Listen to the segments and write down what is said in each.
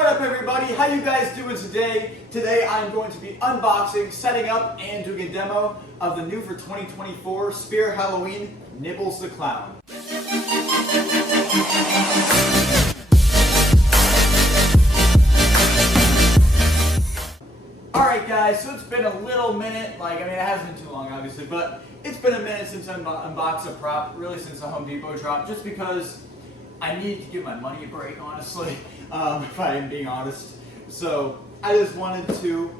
What up everybody, how you guys doing today? Today I'm going to be unboxing, setting up, and doing a demo of the new for 2024 Spear Halloween Nibbles the Clown. Alright guys, so it's been a little minute, it hasn't been too long obviously, but it's been a minute since I unboxed a prop, really since the Home Depot drop, just because I need to give my money a break, honestly, if I am being honest. So I just wanted to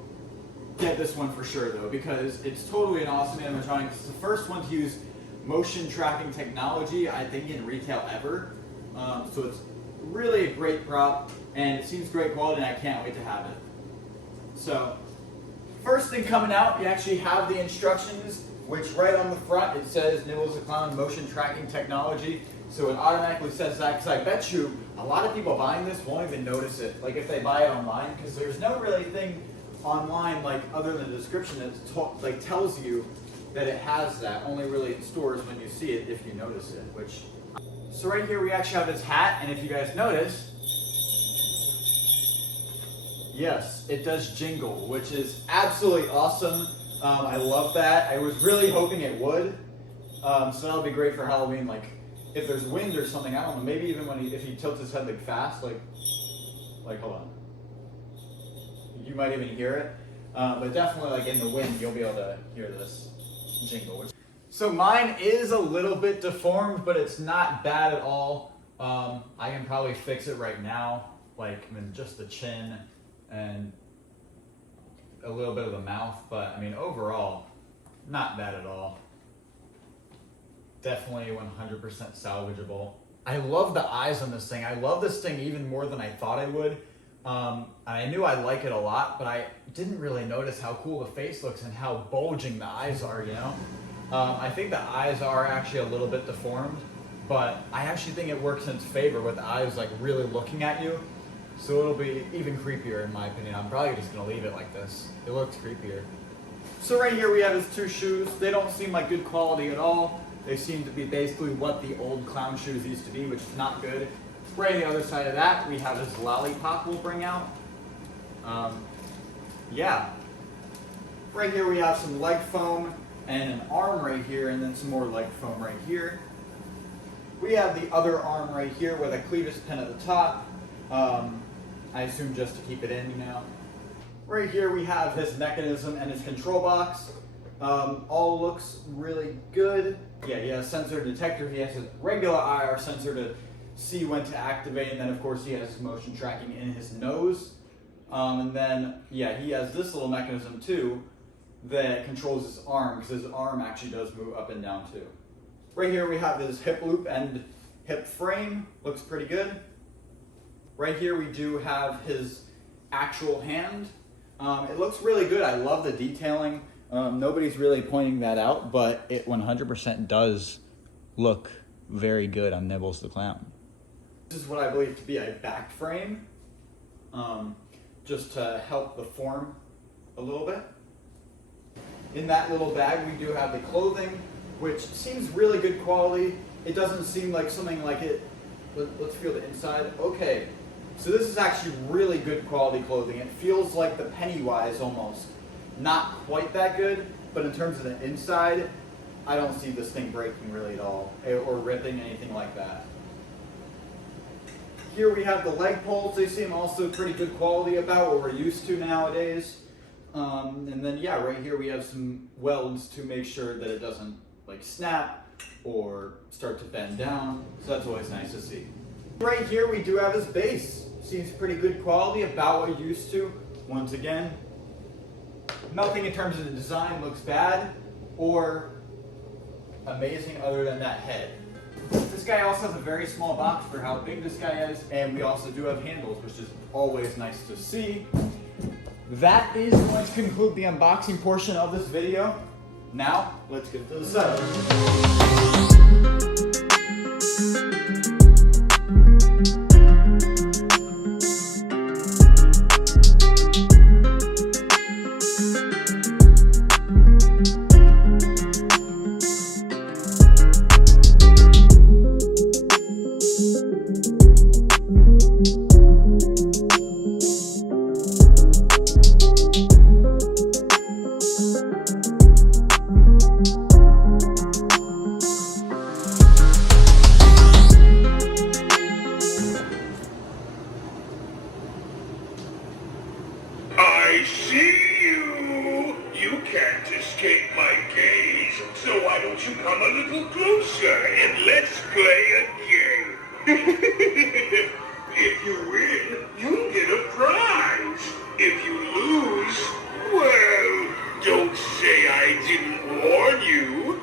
get this one for sure though, because it's totally an awesome animatronic. It's the first one to use motion tracking technology, I think, in retail ever. So it's really a great prop, and it seems great quality, and I can't wait to have it. So first thing coming out, you actually have the instructions, which right on the front it says Nibbles the Clown motion tracking technology. So it automatically says that, because I bet you a lot of people buying this won't even notice it, like if they buy it online, because there's no really thing online, like other than the description, that tells you that it has that. Only really in stores when you see it, if you notice it. So right here we actually have this hat, and if you guys notice, yes, it does jingle, which is absolutely awesome. I love that. I was really hoping it would, so that'll be great for Halloween. Like, if there's wind or something, I don't know, maybe even if he tilts his head like fast, like hold on, you might even hear it. But definitely, like in the wind, you'll be able to hear this jingle. So mine is a little bit deformed, but it's not bad at all. I can probably fix it right now, just the chin and a little bit of the mouth, but I mean overall, not bad at all. Definitely 100% salvageable. I love the eyes on this thing. I love this thing even more than I thought I would. I knew I'd like it a lot, but I didn't really notice how cool the face looks and how bulging the eyes are, you know? I think the eyes are actually a little bit deformed, but I actually think it works in its favor with the eyes really looking at you. So it'll be even creepier in my opinion. I'm probably just gonna leave it like this. It looks creepier. So right here we have his two shoes. They don't seem like good quality at all. They seem to be basically what the old clown shoes used to be, which is not good. Right on the other side of that, we have his lollipop we'll bring out. Yeah. Right here we have some leg foam and an arm right here, and then some more leg foam right here. We have the other arm right here with a clevis pin at the top. I assume just to keep it in, you know. Right here we have his mechanism and his control box. All looks really good. Yeah, he has a sensor detector. He has a regular IR sensor to see when to activate, and then of course he has his motion tracking in his nose. And then, yeah, he has this little mechanism too that controls his arm, because his arm actually does move up and down too. Right here we have his hip loop and hip frame. Looks pretty good. Right here we do have his actual hand. It looks really good. I love the detailing. Nobody's really pointing that out, but it 100% does look very good on Nibbles the Clown. This is what I believe to be a back frame, just to help the form a little bit. In that little bag we do have the clothing, which seems really good quality. It doesn't seem like something like it. Let's feel the inside. Okay, so this is actually really good quality clothing. It feels like the Pennywise almost. Not quite that good, but in terms of the inside, I don't see this thing breaking really at all, or ripping, anything like that. Here we have the leg poles. They seem also pretty good quality, about what we're used to nowadays. And then, yeah, right here we have some welds to make sure that it doesn't snap or start to bend down, so that's always nice to see. Right here we do have his base. Seems pretty good quality, about what you're used to. Once again, nothing in terms of the design looks bad or amazing other than that head. This guy also has a very small box for how big this guy is, and we also do have handles, which is always nice to see. That is going to conclude the unboxing portion of this video. Now, let's get to the setup. I see you. You can't escape my gaze, so why don't you come a little closer and let's play a game. If you win, you'll get a prize. If you lose, well, don't say I didn't warn you.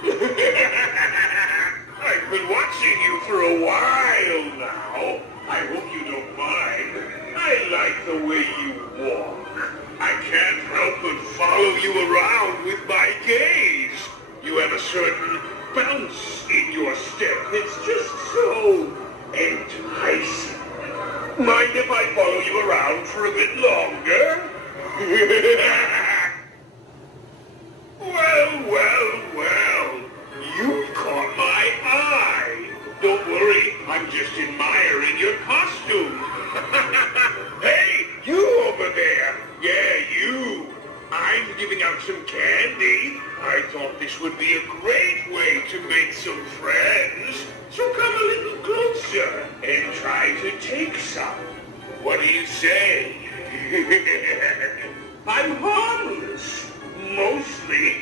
I've been watching you for a while now. I hope you don't mind. I like the way you walk. I can't help but follow you around with my gaze. You have a certain bounce in your step that's just so enticing. Mind if I follow you around for a bit longer? Well, you caught my eye. Don't worry, I'm just admiring your costume. Hey, you over there. Yeah, you. I'm giving out some candy. I thought this would be a great way to make some friends. So come a little closer and try to take some. What do you say? I'm harmless. Mostly.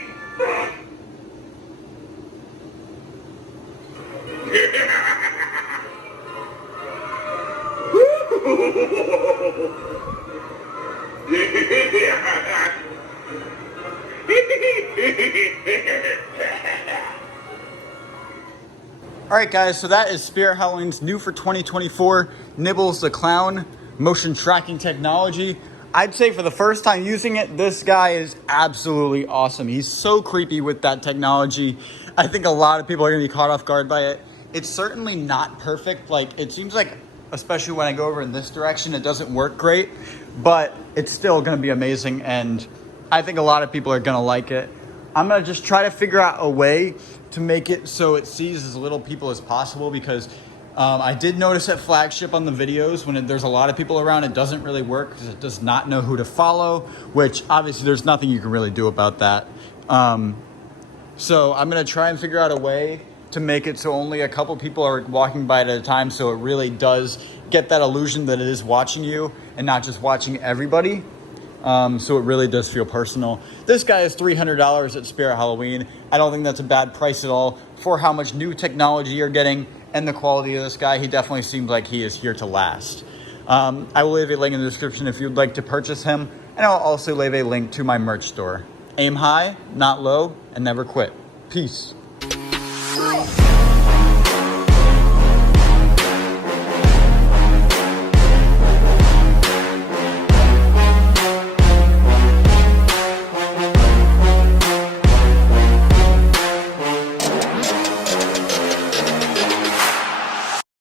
Alright guys, so that is Spirit Halloween's new for 2024, Nibbles the Clown motion tracking technology. I'd say for the first time using it, this guy is absolutely awesome. He's so creepy with that technology. I think a lot of people are going to be caught off guard by it. It's certainly not perfect. Like, it seems like, especially when I go over in this direction, it doesn't work great, but it's still going to be amazing, and I think a lot of people are going to like it. I'm going to just try to figure out a way to make it so it sees as little people as possible, because I did notice at Flagship on the videos, when there's a lot of people around, it doesn't really work because it does not know who to follow, which obviously there's nothing you can really do about that. So I'm going to try and figure out a way to make it so only a couple people are walking by at a time, so it really does get that illusion that it is watching you and not just watching everybody. So it really does feel personal. This guy is $300 at Spirit Halloween. I don't think that's a bad price at all for how much new technology you're getting and the quality of this guy. He definitely seems like he is here to last. I will leave a link in the description if you'd like to purchase him, and I'll also leave a link to my merch store. Aim high, not low, and never quit. Peace.